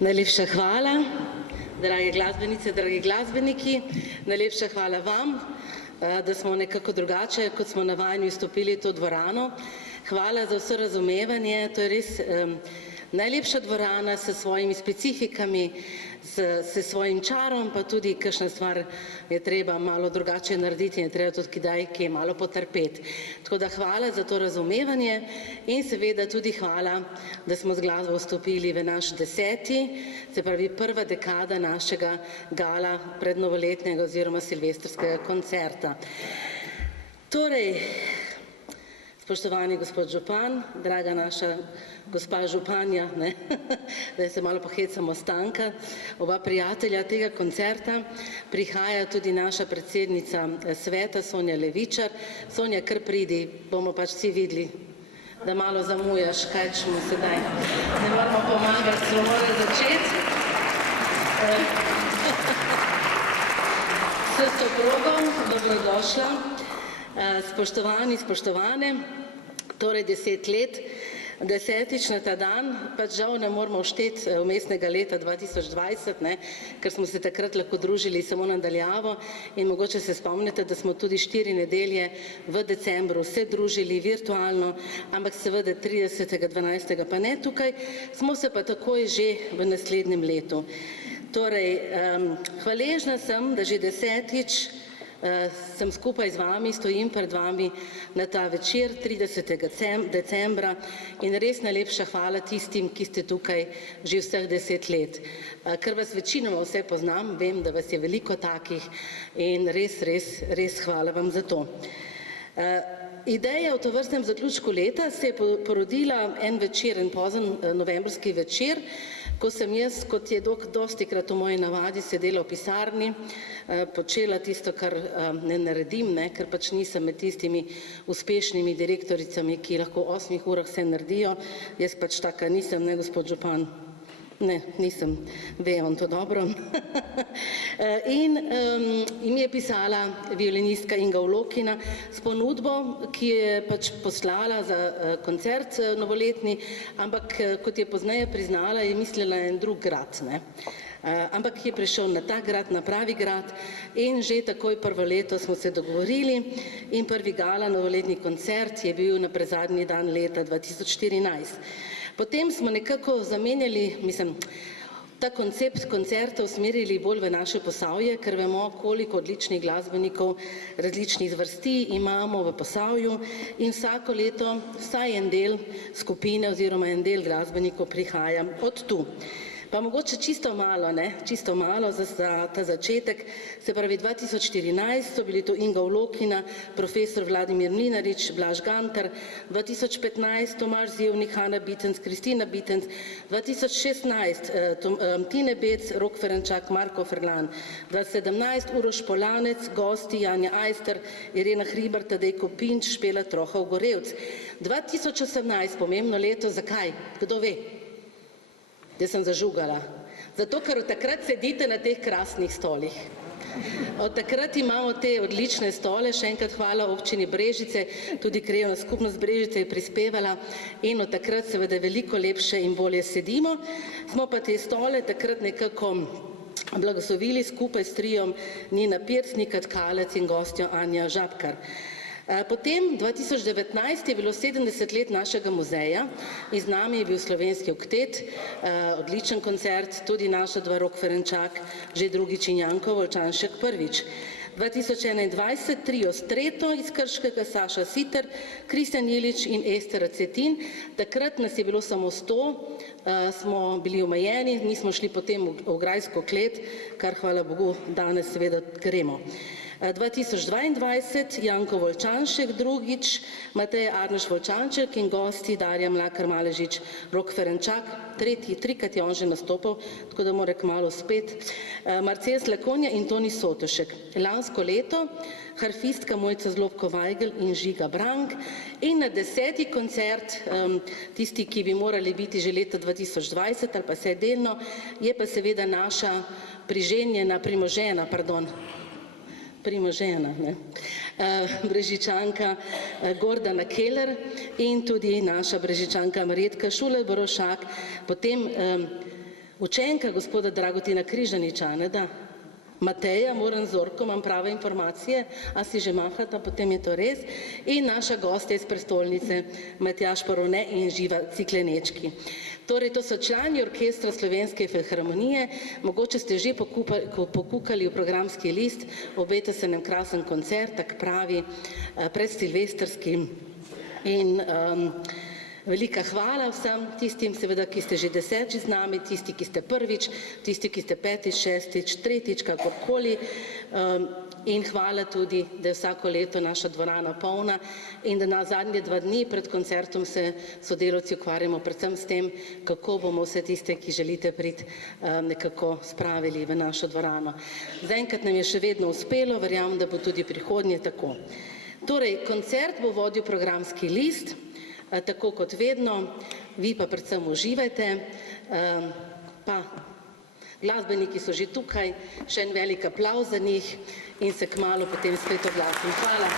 Najlepša hvala, drage glasbenice, dragi glasbeniki. Najlepša hvala vam, da smo nekako drugače, kot smo navajeni vstopili v to dvorano. Hvala za vse razumevanje. To je res najlepša dvorana s svojimi specifikami, s svojim čarom, pa tudi kakšna stvar je treba malo drugače narediti in je treba tudi kdaj kje malo potrpeti. Tako da hvala za to razumevanje in seveda tudi hvala, da smo z glasbo vstopili v naš 10., se pravi prva dekada našega gala prednovoletnega oziroma silvestrskega koncerta. Torej, spoštovani gospod župan, draga naša gospa županja, da se malo pohecamo Stanka, oba prijatelja tega koncerta, prihaja tudi naša predsednica sveta Sonja Levičar. Sonja, kar pridi, bomo pač vsi videli, da malo zamujaš, kaj ćemo sedaj. Ne moramo pomagati, smo morali začeti. S soprogom, dobrodošla. Spoštovani, spoštovane, torej 10 let, 10-tič na ta dan, pač žal ne moramo všteti vmesnega leta 2020, ker smo se takrat lahko družili samo nadaljavo in mogoče se spomnite, da smo tudi 4 nedelje v decembru se družili virtualno, ampak seveda 30.12. pa ne tukaj, smo se pa takoj že v naslednjem letu. Torej, hvaležna sem, da že 10-tič sem skupaj z vami, stojim pred vami na ta večer 30. decembra in res najlepša hvala tistim, ki ste tukaj že vseh 10 let. Ker vas večinoma vse poznam, vem, da vas je veliko takih in res hvala vam za to. Ideja o tovrstnem zaključku leta se je porodila en večer, en pozen novembrski večer, ko sem jaz, kot je dostikrat v moji navadi, sedela v pisarni, počela tisto, kar ne naredim, ker pač nisem med tistimi uspešnimi direktoricami, ki lahko v 8 urah vse naredijo. Jaz pač taka nisem, gospod župan? Ne, nisem, ve on to dobro. In mi je pisala violinistka Inga Ulokina s ponudbo, ki je pač poslala za koncert novoletni, ampak kot je pozneje priznala, je mislila en drug grad, ampak je prišel na ta grad, na pravi grad in že takoj prvo leto smo se dogovorili in prvi gala novoletni koncert je bil na prezadnji dan leta 2014. Potem smo nekako zamenjali, ta koncept koncerta usmerili bolj v naše Posavje, ker vemo, koliko odličnih glasbenikov različnih zvrsti imamo v Posavju in vsako leto vsaj en del skupine oziroma en del glasbenikov prihaja od tu. Pa mogoče čisto malo za ta začetek, se pravi 2014 so bili to Inga Ulokina, profesor Vladimir Mlinarič, Blaž Gantar, 2015 Tomaž Zevnik, Hanna Bitenc, Kristina Bitenc, 2016 Tine Bec, Rok Ferenčak, Marko Ferlan, 2017 Uroš Polanec, gosti Janja Ajster, Irena Hribar, Tadej Kopinč, Špela Trohov Gorevc. 2018, pomembno leto, zakaj? Kdo ve? Jaz sem zažugala. Zato, ker od takrat sedite na teh krasnih stolih. Od takrat imamo te odlične stole, še enkrat hvala občini Brežice, tudi krajevna skupnost Brežice je prispevala in od takrat seveda veliko lepše in bolje sedimo. Smo pa te stole takrat nekako blagoslovili skupaj s triom Nina Pirc, Nika Tkalec in gostjo Anja Žabkar. Potem 2019 je bilo 70 let našega muzeja in z nami je bil slovenski oktet, odličen koncert, tudi naša dva Rok Ferenčak, že drugič in Janko Volčanšek prvič. 2021 trio Streto iz Krškega, Saša Siter, Kristjan Ilič in Ester Acetin. Takrat nas je bilo samo 100, smo bili omejeni, nismo šli potem v Grajsko klet, kar hvala Bogu danes seveda gremo. 2022 Janko Volčanšek drugič, Matej Arneš Volčanček in gosti Darja Mlakar Maležič, Rok Ferenčak, trikrat je on že nastopal, tako da mora kmalu spet, Marcel Slakonja in Toni Sotošek. Lansko leto harfistka Mojca Zlobko Vajgl in Žiga Brank in na 10. koncert, tisti, ki bi morali biti že leta 2020 ali pa vse delno, je pa seveda naša primožena, Brežičanka Gordana Keller in tudi naša Brežičanka Marjetka Šuler Borošak. Potem Učenka gospoda Dragutina Križaniča, ne da? Mateja Moran Zorko, imam prave informacije, a si že mahata, potem je to res. In naša gostja iz prestolnice, Matjaž Parone in Živa Ciklenečki. Torej, to so člani orkestra Slovenske filharmonije, mogoče ste že pokukali v programski list, obeta se nam krasen koncert, tak pravi, predsilvestrski in velika hvala vsem tistim, seveda, ki ste že desetič z nami, tisti, ki ste prvič, tisti, ki ste petič, šestič, tretjič, kakorkoli. In hvala tudi, da je vsako leto naša dvorana polna in da na zadnje 2 dni pred koncertom se sodelavci ukvarjamo predvsem s tem, kako bomo vse tiste, ki želite priti, nekako spravili v našo dvorano. Zaenkrat nam je še vedno uspelo, verjamem, da bo tudi prihodnje tako. Torej, koncert bo vodil programski list, tako kot vedno, vi pa predvsem uživajte, pa glasbeniki so že tukaj, še en velik aplavz za njih in se kmalu potem spet oglasim. Hvala.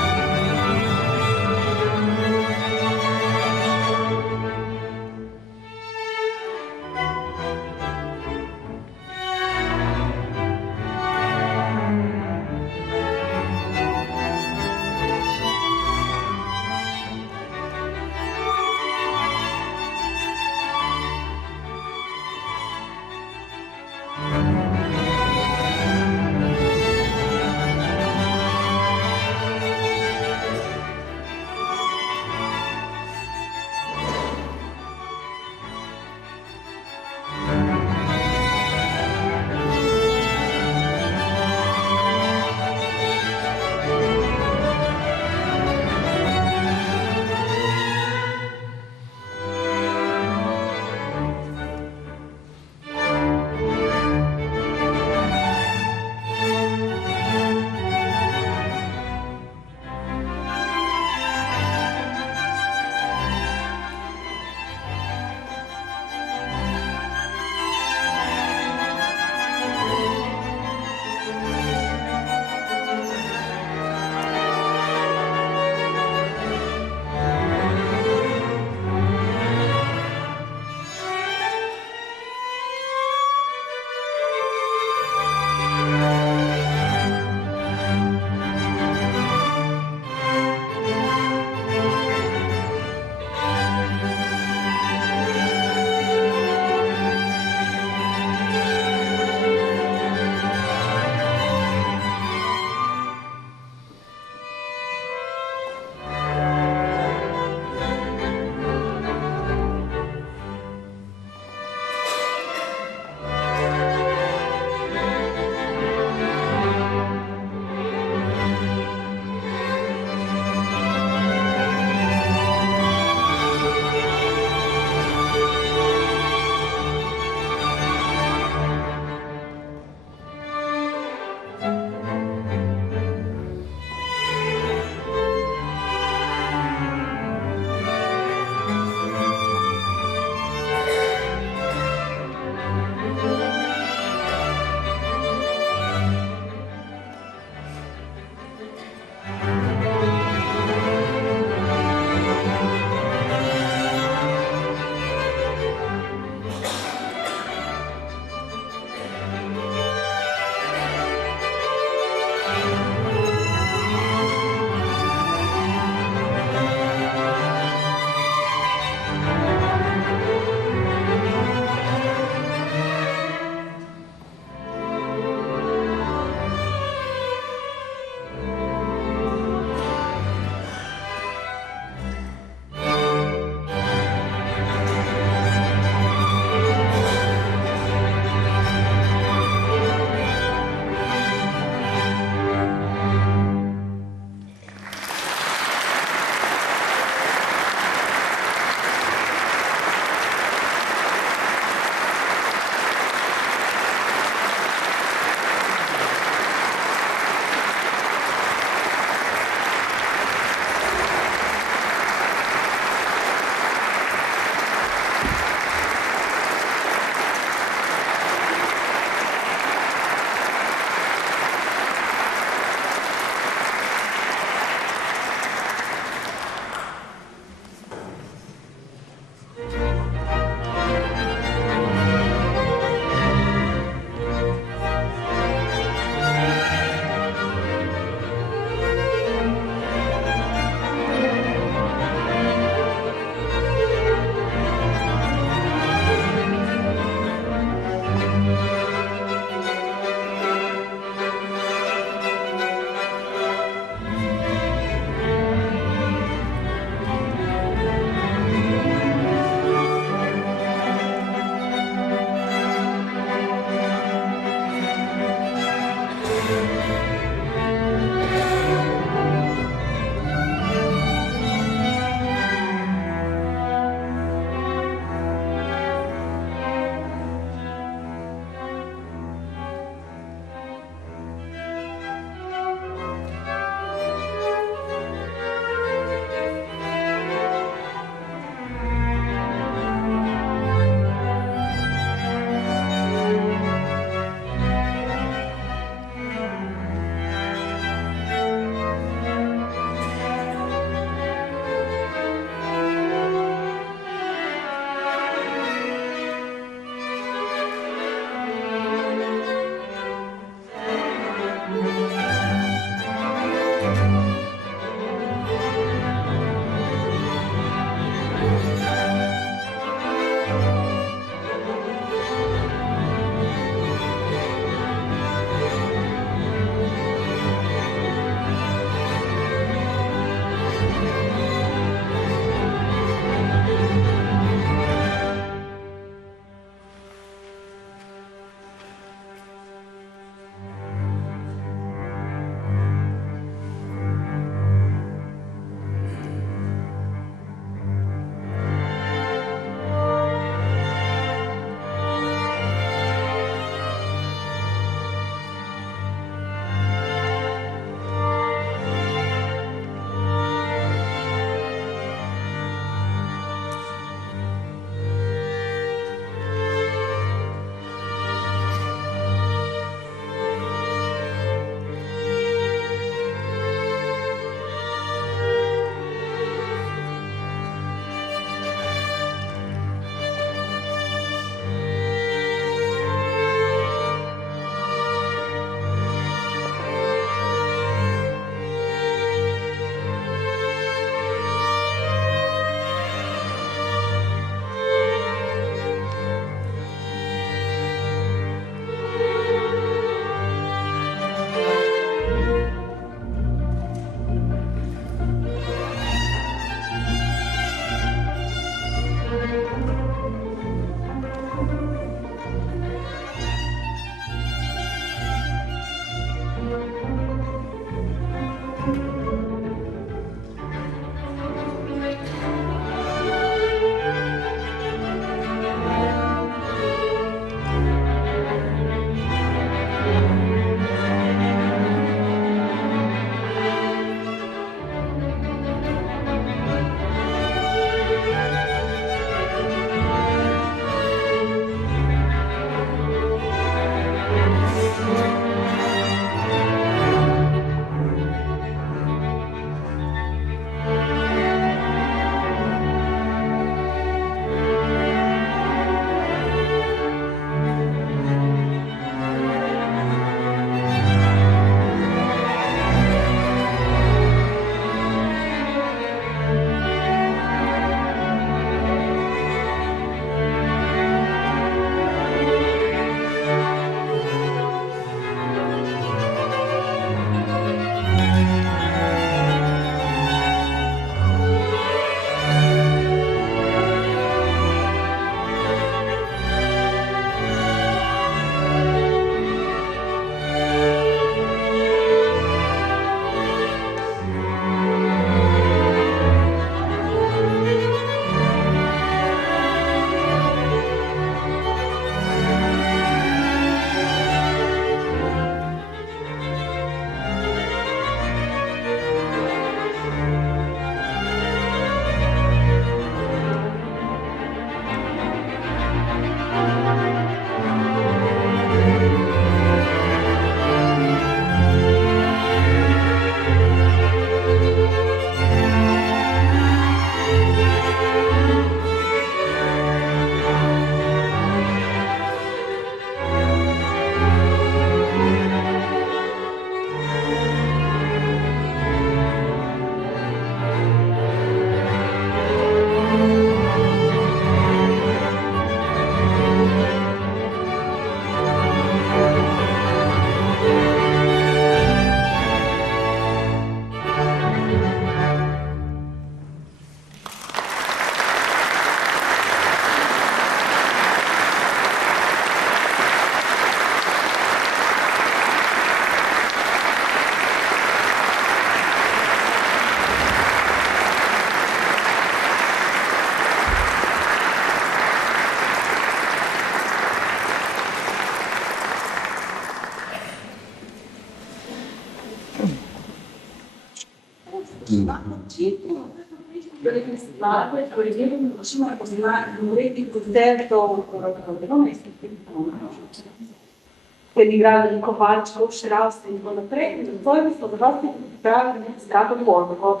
Ker ni igrali Kovačkov, Štravstva in tako naprej, in zato je bilo dosti pripravljeno zdravo formo.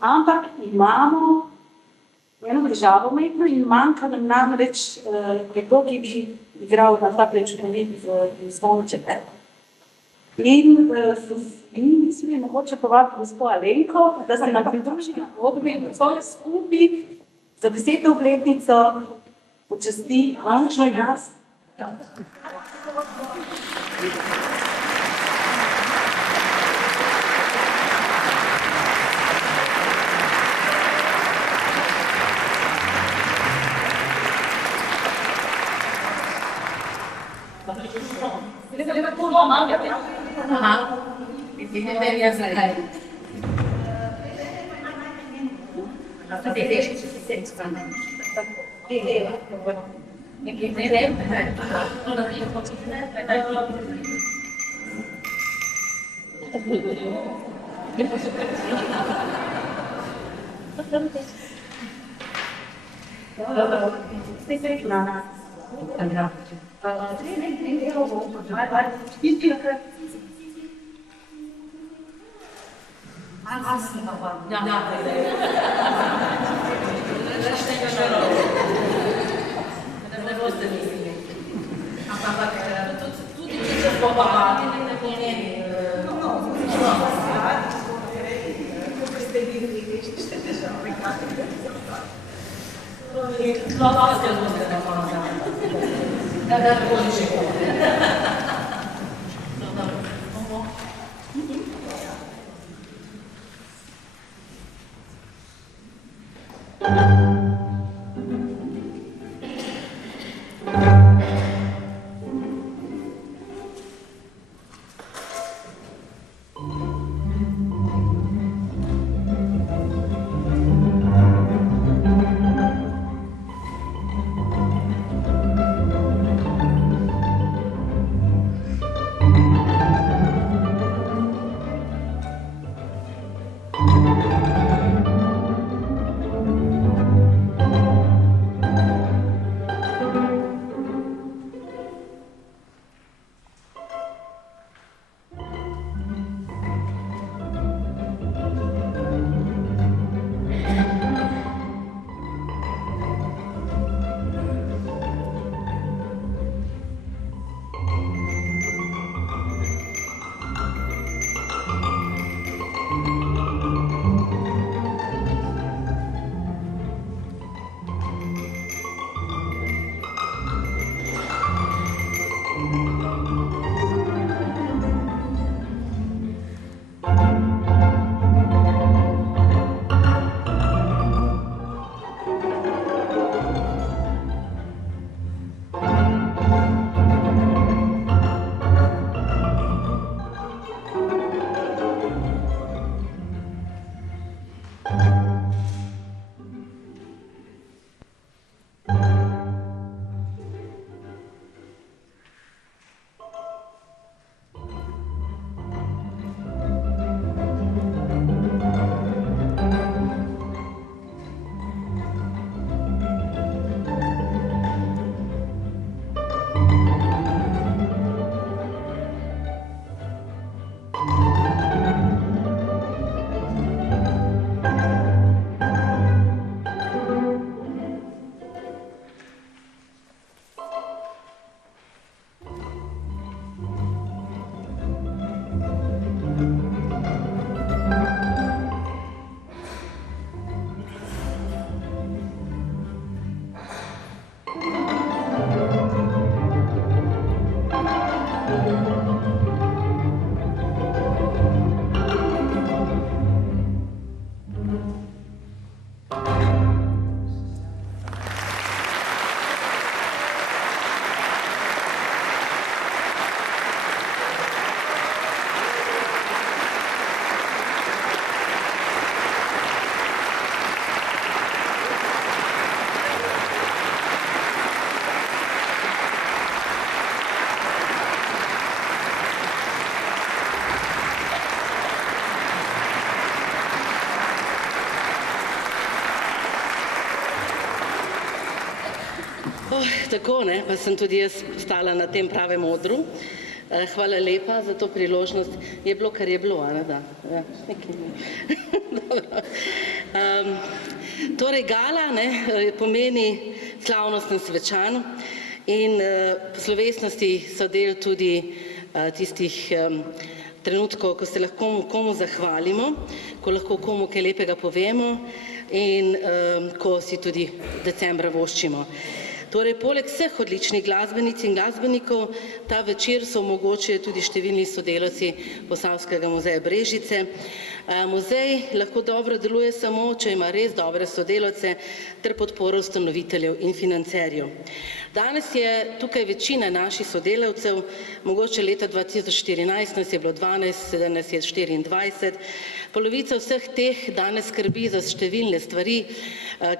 Ampak imamo eno državo majhno in manjka nam namreč nekdo, ki bi igral na ta prečudovinski zvonček. In mislim, mogoče povabiti gospo Alenko, da se nam pridruži na odru in vse skupaj za 10. obletnico počasti Ančo jaz. Tako, ne, pa sem tudi jaz stala na tem pravem odru. Hvala lepa za to priložnost. Je bilo, kar je bilo, ali da? Ja, torej, gala pomeni slavnosten svečan in slovesnosti so del tudi tistih trenutkov, ko se lahko komu zahvalimo, ko lahko komu kaj lepega povemo in ko si tudi decembra voščimo. Torej, poleg vseh odličnih glasbenic in glasbenikov, ta večer so omogočili tudi številni sodelavci Posavskega muzeja Brežice. Muzej lahko dobro deluje samo, če ima res dobre sodelavce ter podporo ustanoviteljev in financerjev. Danes je tukaj večina naših sodelavcev, mogoče leta 2014 nas je bilo 12, sedaj nas je 24. Polovica vseh teh danes skrbi za številne stvari,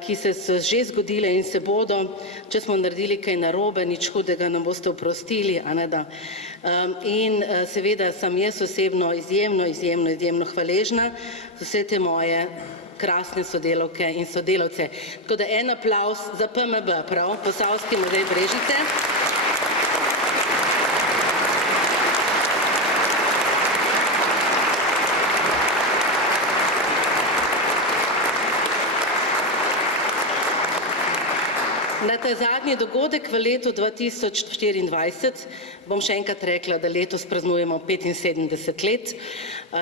ki se so že zgodile in se bodo. Če smo naredili kaj narobe, nič hudega, nam boste oprostili, a ne da. In seveda sem jaz osebno izjemno hvaležna za vse te moje krasne sodelavke in sodelavce. Tako da en aplavz za PMB, prav, Posavski muzej Brežice. Na ta zadnji dogodek v letu 2024 bom še enkrat rekla, da letos praznujemo 75 let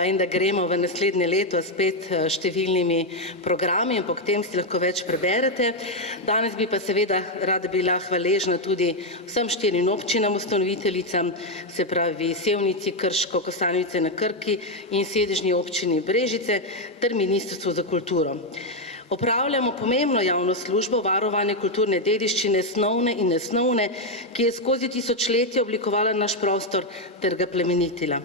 in da gremo v naslednje leto spet številnimi programi in potem si lahko več preberete. Danes bi pa seveda rada bila hvaležna tudi vsem 4 občinam ustanoviteljicam, se pravi Sevnici, Krško, Kostanjevice na Krki in sedežni občini Brežice ter Ministrstvu za kulturo. Opravljamo pomembno javno službo varovanja kulturne dediščine, snovne in nesnovne, ki je skozi tisočletja oblikovala naš prostor ter ga plemenitila.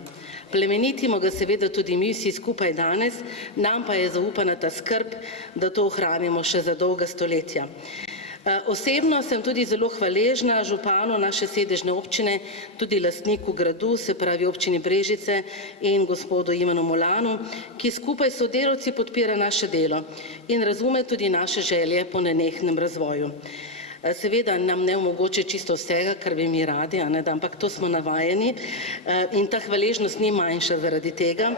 Plemenitimo ga seveda tudi mi vsi skupaj danes, nam pa je zaupana ta skrb, da to ohranimo še za dolga stoletja. Osebno sem tudi zelo hvaležna županu naše sedežne občine, tudi lastniku gradu, se pravi občini Brežice in gospodu Ivanu Molanu, ki skupaj s sodelavci podpira naše delo in razume tudi naše želje po nenehnem razvoju. Seveda nam ne omogoče čisto vsega, kar bi mi radi, ampak to smo navajeni in ta hvaležnost ni manjša zaradi tega,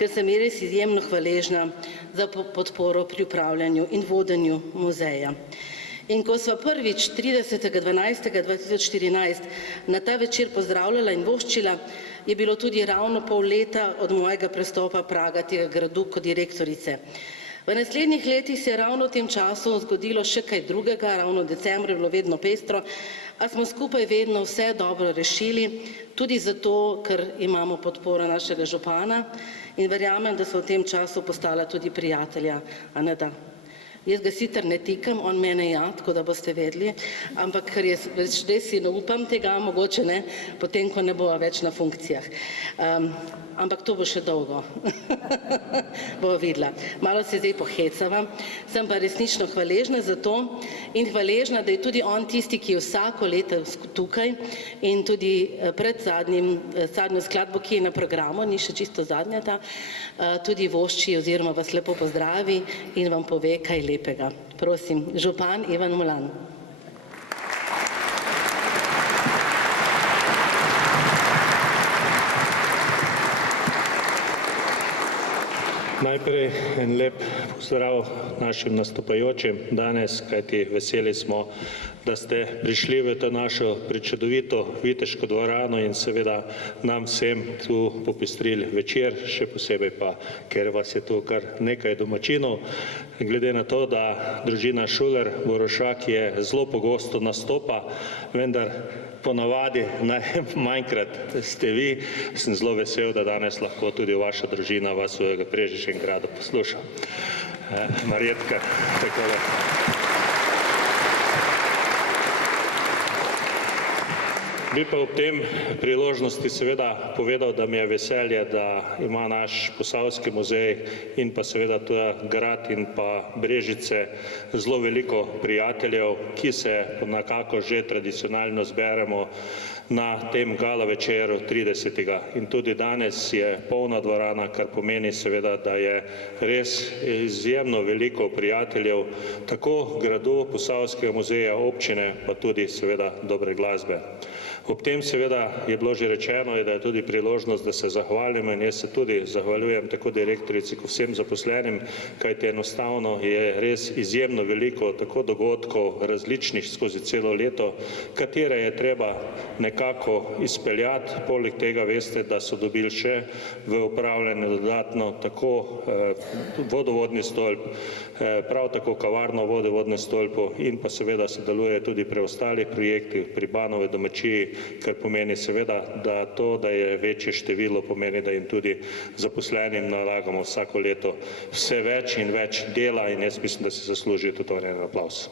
ker sem res izjemno hvaležna za podporo pri upravljanju in vodenju muzeja. In ko sva prvič 30.12.2014 na ta večer pozdravljala in voščila, je bilo tudi ravno pol leta od mojega prestopa praga tega gradu kot direktorice. V naslednjih letih se je ravno v tem času zgodilo še kaj drugega, ravno v decembru je bilo vedno pestro, a smo skupaj vedno vse dobro rešili, tudi zato, ker imamo podporo našega župana in verjamem, da so v tem času postala tudi prijatelja, a ne da. Jaz ga sicer ne tikam, on mene ja, tako da boste vedeli, ampak ker jaz res si ne upam tega, mogoče ne, potem, ko ne bova več na funkcijah. Ampak to bo še dolgo. Bova videla. Malo se zdaj pohecava, sem pa resnično hvaležna za to in hvaležna, da je tudi on tisti, ki je vsako leto tukaj in tudi pred zadnjo skladbo, ki je na programu, ni še čisto zadnja ta, tudi vošči oziroma vas lepo pozdravi in vam pove kaj lepega. Prosim, župan Ivan Molan. Najprej en lep pozdrav našim nastopajočim danes, kajti veseli smo, da ste prišli v to našo prečudovito viteško dvorano in seveda nam vsem tu popestrili večer, še posebej pa, ker vas je tu kar nekaj domačinov. Glede na to, da družina Šuler Vorošak je zelo pogosto nastopa, vendar ponavadi najmanjkrat ste vi, sem zelo vesel, da danes lahko tudi vaša družina vas v Brežiškem gradu posluša. Marjetka, takole. Bi pa ob tem priložnosti seveda povedal, da mi je veselje, da ima naš Posavski muzej in pa seveda tudi grad in pa Brežice zelo veliko prijateljev, ki se nekako že tradicionalno zberemo na tem gala večeru 30. In tudi danes je polna dvorana, kar pomeni seveda, da je res izjemno veliko prijateljev tako gradu, Posavskega muzeja, občine, pa tudi seveda dobre glasbe. Ob tem seveda je bilo že rečeno, da je tudi priložnost, da se zahvalimo, in jaz se tudi zahvaljujem tako direktorici kot vsem zaposlenim, kajti enostavno je res izjemno veliko tako dogodkov različnih skozi celo leto, katere je treba nekako izpeljati. Poleg tega veste, da so dobili še v upravljanje dodatno tako vodovodni stolp, prav tako kavarno vodovodnem stolpu in pa seveda sodeluje tudi pri ostalih projektih, pri Banovi domačiji, kar pomeni seveda, da to, da je večje število, pomeni, da jim tudi zaposlenim nalagamo vsako leto vse več in več dela, in jaz mislim, da si zaslužijo tudi en aplavz.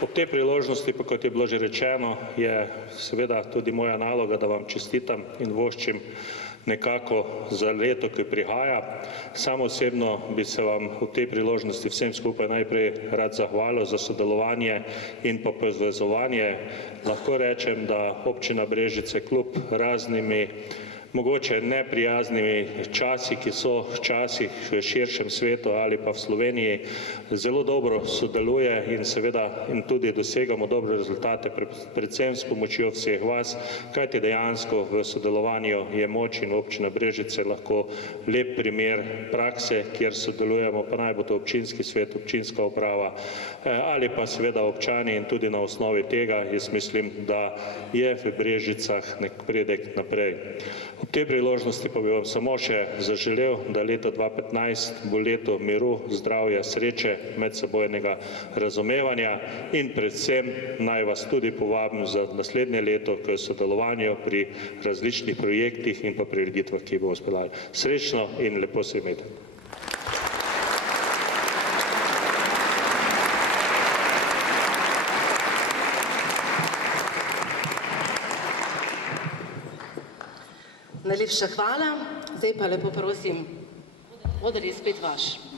Ob tej priložnosti, pa kot je bilo že rečeno, je seveda tudi moja naloga, da vam čestitam in voščim nekako za leto, ki prihaja. Sam osebno bi se vam v tej priložnosti vsem skupaj najprej rad zahvalil za sodelovanje in pa povezovanje. Lahko rečem, da občina Brežice kljub raznimi mogoče neprijaznimi časi, ki so včasih v širšem svetu ali pa v Sloveniji, zelo dobro sodeluje in seveda in tudi dosegamo dobre rezultate, predvsem s pomočjo vseh vas, kajti dejansko v sodelovanju je moč in občina Brežice lahko lep primer prakse, kjer sodelujemo, pa naj bo to občinski svet, občinska uprava ali pa seveda občani, in tudi na osnovi tega jaz mislim, da je v Brežicah napredek naprej. Ob tej priložnosti pa bi vam samo še zaželel, da leto 2015 bo leto miru, zdravja, sreče, medsebojnega razumevanja in predvsem naj vas tudi povabim za naslednje leto k sodelovanju pri različnih projektih in pa prireditvah, ki jih bomo speljali. Srečno in lepo se imejte. Najlepša hvala. Zdaj pa lepo prosim, oder je spet vaš.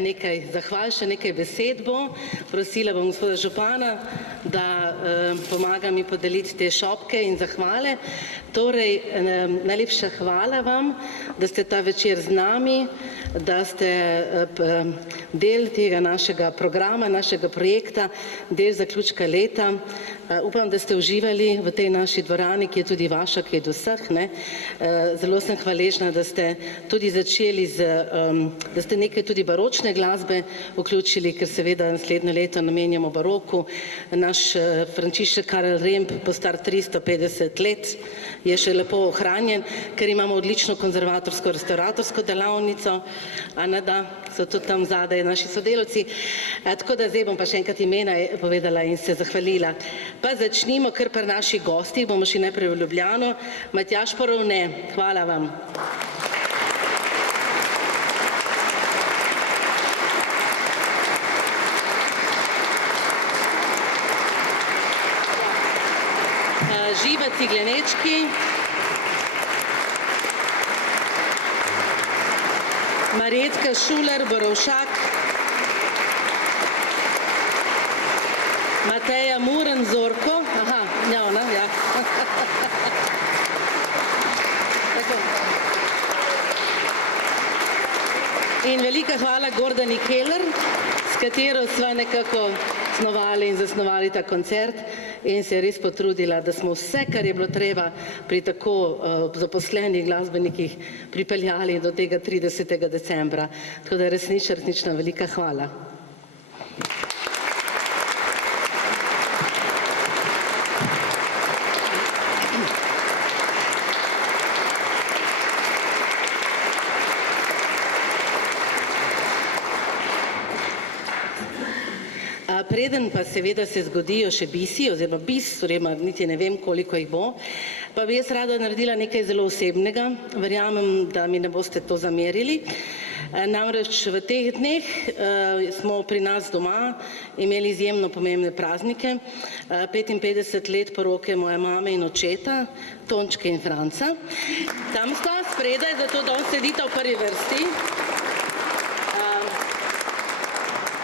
nekaj zahval, še nekaj besed bo. Prosila bom gospoda župana, da pomaga mi podeliti te šopke in zahvale. Torej, najlepša hvala vam, da ste ta večer z nami, da ste del tega našega programa, našega projekta, del zaključka leta. Upam, da ste uživali v tej naši dvorani, ki je tudi vaša, ki je do vseh. Zelo sem hvaležna, da ste tudi začeli da ste nekaj tudi baročne glasbe vključili, ker seveda naslednje leto namenjamo baroku. Naš Frančišek Karel Remb, postar 350 let, je še lepo ohranjen, ker imamo odlično konzervatorsko-restauratorsko delavnico, so tudi tam zadaj naši sodelavci. Tako da zdaj bom pa še enkrat imena povedala in se zahvalila. Pa začnimo kar pri naših gostih, bomo šli najprej v Ljubljano. Matjaž Porovne, hvala vam. Živa Ciglenečki, Marjetka Šuler Borovšak, Mateja Muren Zorko, ona, ja. In velika hvala Gordani Keller, s katero sva nekako snovali in zasnovali ta koncert in se je res potrudila, da smo vse, kar je bilo treba pri tako zaposlenih glasbenikih pripeljali do tega 30. decembra. Tako da resnično velika hvala. Preden pa seveda se zgodijo še bisi, oziroma niti ne vem, koliko jih bo, pa bi jaz rada naredila nekaj zelo osebnega. Verjamem, da mi ne boste to zamerili. Namreč v teh dneh smo pri nas doma imeli izjemno pomembne praznike. 55 let poroke moje mame in očeta, Tončke in Franca. Tam sta spredaj, zato da on sedita v prvi vrsti.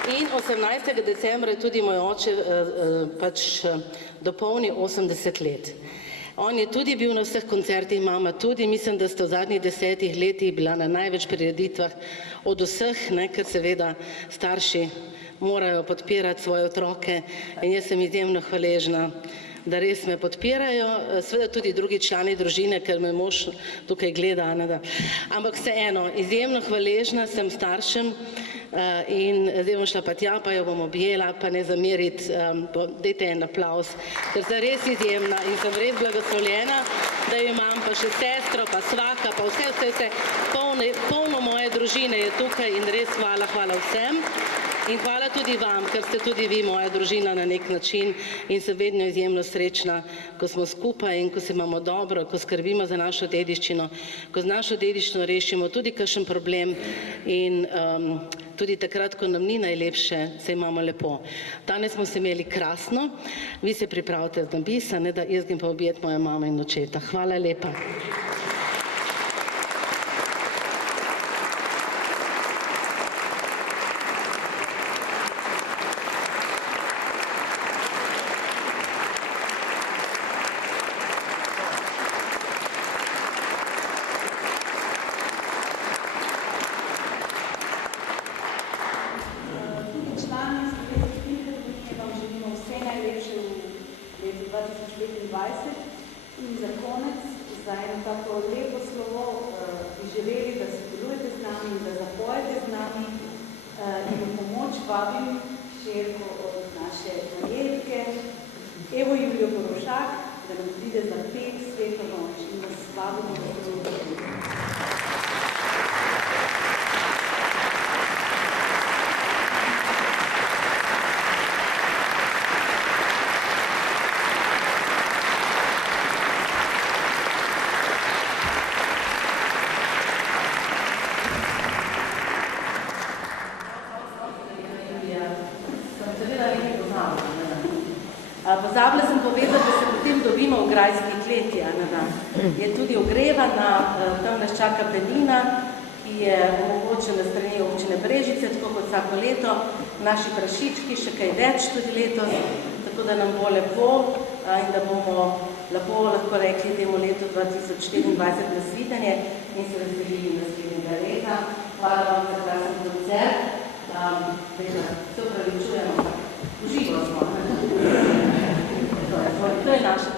In 18. decembra je tudi moj oče dopolnil 80 let. On je tudi bil na vseh koncertih, mama tudi, mislim, da ste v zadnjih 10 letih bila na največ prireditvah od vseh, ker seveda starši morajo podpirati svoje otroke in jaz sem izjemno hvaležna, da res me podpirajo, seveda tudi drugi člani družine, ker me mož tukaj gleda. Ampak vseeno, izjemno hvaležna sem staršem in zdaj bom šla pa tja, pa jo bom objela, pa ne zameriti, dajte en aplavz, ker sem res izjemna in sem res blagoslovljena, da jo imam pa še sestro, pa svaka, pa vse, polno moje družine je tukaj in res hvala vsem. In hvala tudi vam, ker ste tudi vi moja družina na nek način in sem vedno izjemno srečna, ko smo skupaj in ko se imamo dobro, ko skrbimo za našo dediščino, ko z našo dediščino rešimo tudi kakšen problem in tudi takrat, ko nam ni najlepše, se imamo lepo. Danes smo se imeli krasno, vi se pripravite na bis, da jaz grem pa objet moja mama in očeta. Hvala lepa. Pozabila sem povedati, da se potem dobimo v grajski kleti, je tudi ogrevana, tam nas čaka Belina, ki je omogočene strani občine Brežice, tako kot vsako leto, naši prašički, še kaj več tudi letos, tako da nam bo lepo in da bomo lepo lahko rekli temu letu 2024 nasvidenje in se veselili naslednjega leta. Hvala vam za krasen koncert. Se upravičujemo, uživo smo. To je naša